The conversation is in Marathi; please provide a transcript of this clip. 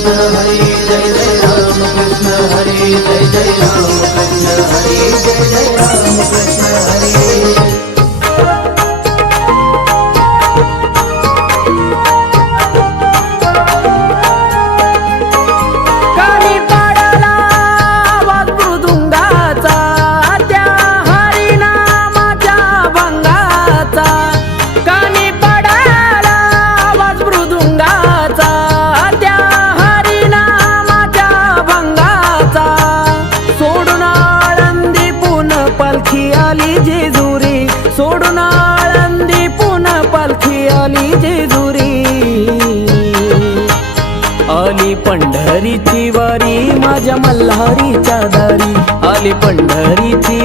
कृष्ण हरी जय जय राम कृष्ण हरी जय जय राम कृष्ण हरी जय जय राम कृष्ण हरी। सोडून आळंदी पुन्हा पालखी आली जेजुरी, आली पंढरीची वारी माझ्या मल्हारीच्या दारी, आली पंढरीची